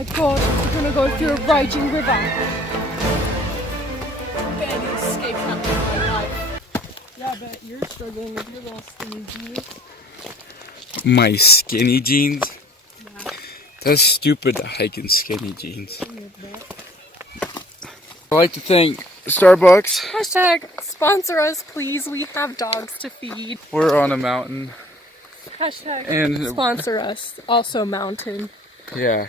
my god, we're gonna go through a raging river. Barely escaped that with my life. Yeah, but you're struggling with your little skinny jeans. My skinny jeans? Yeah. That's stupid to hike in skinny jeans. I'd like to thank Starbucks. Hashtag sponsor us, please. We have dogs to feed. We're on a mountain. Hashtag And sponsor us. Also mountain. yeah.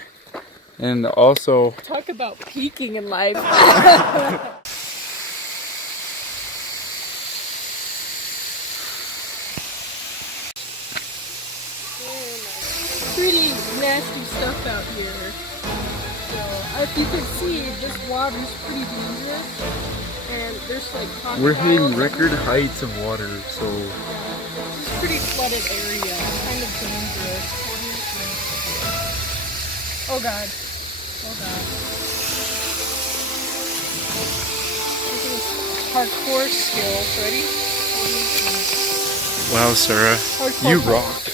And also Talk about peaking in life. Pretty nasty stuff out here. So, as you can see, this water's pretty dangerous. And there's like crocodiles. we're hitting record heights of water, so Yeah, it's a pretty flooded area. Kind of dangerous. Oh god. Oh god. Hardcore skills. Ready? wow, Sarah, Hardcore you parkour. rock.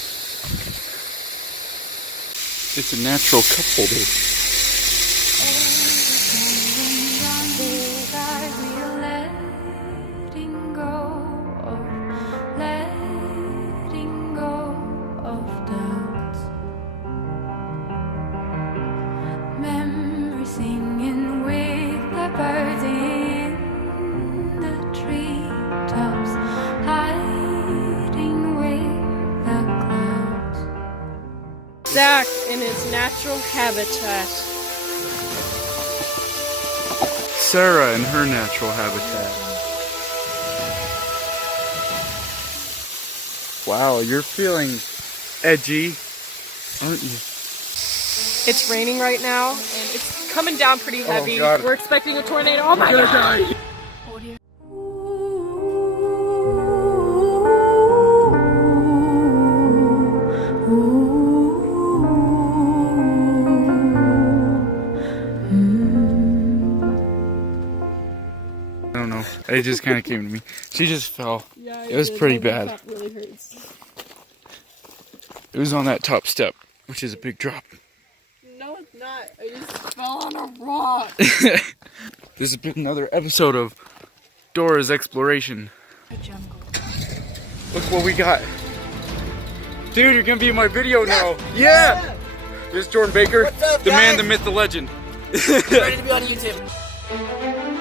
It's a natural cup holder. Zach in his natural habitat. Sarah in her natural habitat. Wow, you're feeling edgy, aren't you? It's raining right now, and it's coming down pretty heavy. God. We're expecting a tornado. Oh my god! Die. Oh dear. I don't know. It just kind of came to me. She just fell. Yeah, It was did. pretty My bad. top really hurts. It was on that top step, which is a big drop. No, it's not. I just fell on a rock. This has been another episode of Dora's Exploration. The jungle. Look what we got. Dude, you're gonna be in my video now. Yeah! This is Jordan Baker, What's up, the man, guys? the myth, the legend. Ready to be on YouTube.